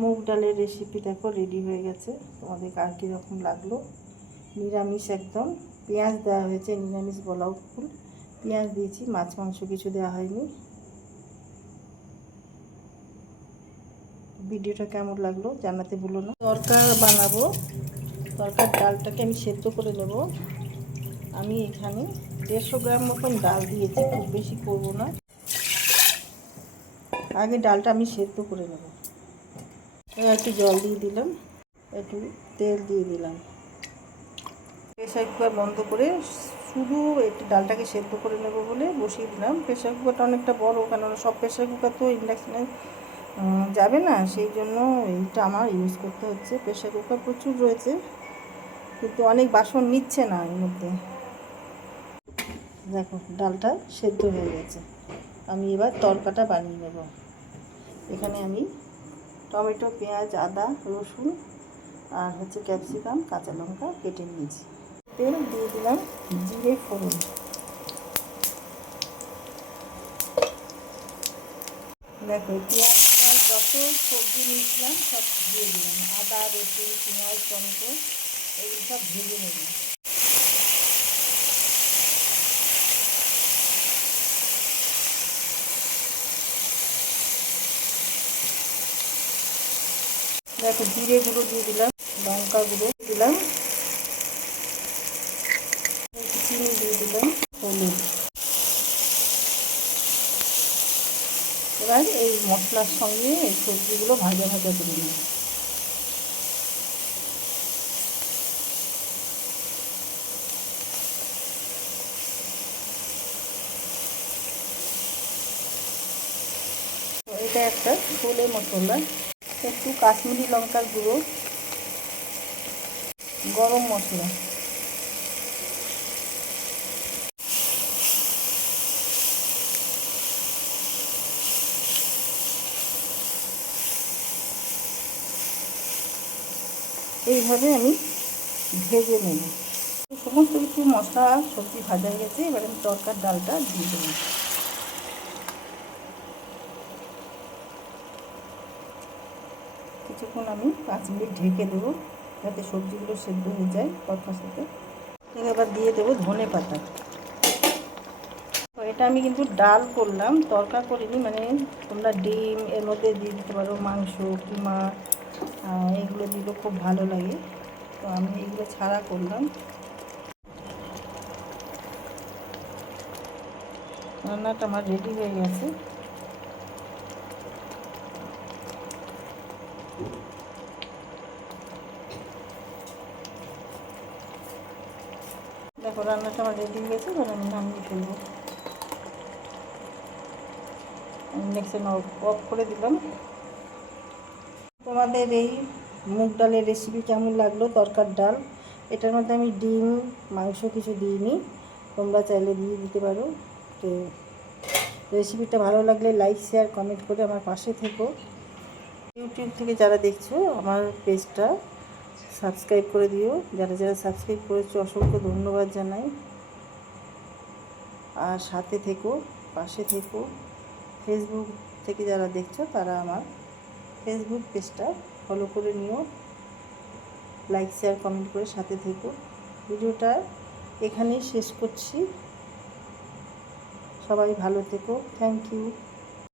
মুগ ডালের রেসিপি দেখো রেডি হয়ে গেছে। তোমাদের কার কীরকম লাগলো? নিরামিষ একদম, পেঁয়াজ দেওয়া হয়েছে, নিরামিষ বলাও ভুল, পেঁয়াজ দিয়েছি, মাছ মাংস কিছু দেওয়া হয়নি। ভিডিওটা কেমন লাগলো জানাতে ভুলো না। তরকা বানাবো, তরকার ডালটাকে আমি সেদ্ধ করে নেব। আমি এখানে 150 গ্রাম মতন ডাল দিয়েছি, খুব বেশি করবো না। আগে ডালটা আমি সেদ্ধ করে নেব। একটু জল দিয়ে দিলাম, একটু তেল দিয়ে দিলাম। প্রেসার কুকার বন্ধ করে শুধু একটু ডালটাকে সেদ্ধ করে নেব বলে বসিয়ে দিলাম। প্রেসার কুকারটা অনেকটা বড়, কেননা সব প্রেসার কুকার তো ইন্ডাকশানে যাবে না, সেই জন্য এইটা আমার ইউজ করতে হচ্ছে। প্রেসার কুকার প্রচুর রয়েছে, কিন্তু অনেক বাসন নিচ্ছে না এর মধ্যে। দেখো ডালটা সেদ্ধ হয়ে গেছে। আমি এবার তরকাটা বানিয়ে নেব। এখানে আমি টমেটো, পেঁয়াজ, আদা, রসুন আর ক্যাপসিকাম, কাঁচা লঙ্কা কেটে নিয়েছি। তেল দিয়ে দিলাম, জিরে ফোড়ন। দেখো পেঁয়াজ যত সবজি নিয়েছিলাম সব দিয়ে দিলাম, আদা, রসুন, পেঁয়াজ, টমেটো এগুলো সব ভেজে নেব। দেখো জিরে গুঁড়ো দিয়ে দিলাম, লঙ্কা গুঁড়ো দিলাম, চিনি দিয়ে দিলাম, হলুদ। এবার এই মশলার সঙ্গে এই সবজিগুলো ভাজা ভাজা করে নেব। এটা একটা ছোলে মশলা, একটু কাশ্মীরি লঙ্কার গুঁড়ো, গরম মশলা, এইভাবে আমি ভেজে নেব। সমস্ত কিছু মশলা সবজি ভাজা হয়ে গেছে। এবার আমি তরকার ডালটা দিয়ে দেবো। কিছুক্ষণ আমি 5 মিনিট ঢেকে দেবো, যাতে সবজিগুলো সেদ্ধ হয়ে যায় তরকার সাথে। এবার দিয়ে দেবো ধনে পাতা। এটা আমি কিন্তু ডাল করলাম, তরকা করিনি। মানে তোমরা ডিম এর মধ্যে দিয়ে দিতে পারো, মাংস, কিমা, এগুলো দিলেও খুব ভালো লাগে। তো আমি এগুলো ছাড়া করলাম। রান্নাটা আমার রেডি হয়ে গেছে। দেখো রান্নাটা আমার রেডি হয়ে গেছে, এবার আমি নামিয়ে ফেলবো। ইন্ডাকশন অফ করে দিলাম। তোমাদের এই মুগ ডালের রেসিপি কেমন লাগলো? তরকার ডাল, এটার মধ্যে আমি ডিম, মাংস কিছু দিইনি, তোমরা চাইলে দিয়ে দিতে পারো। তো রেসিপিটা ভালো লাগলে লাইক, শেয়ার, কমেন্ট করে আমার পাশে থেকো। ইউটিউব থেকে যারা দেখছো আমার পেজটা সাবস্ক্রাইব করে দিও। যারা যারা সাবস্ক্রাইব করেছো অসংখ্য ধন্যবাদ জানাই। আর সাথে থেকো, পাশে থেকো। ফেসবুক থেকে যারা দেখছো তারা আমার ফেসবুক পেজটা ফলো করে নিও, লাইক, শেয়ার, কমেন্ট করে সাথে থেকো। ভিডিওটা এখানেই শেষ করছি। সবাই ভালো থেকো। Thank you.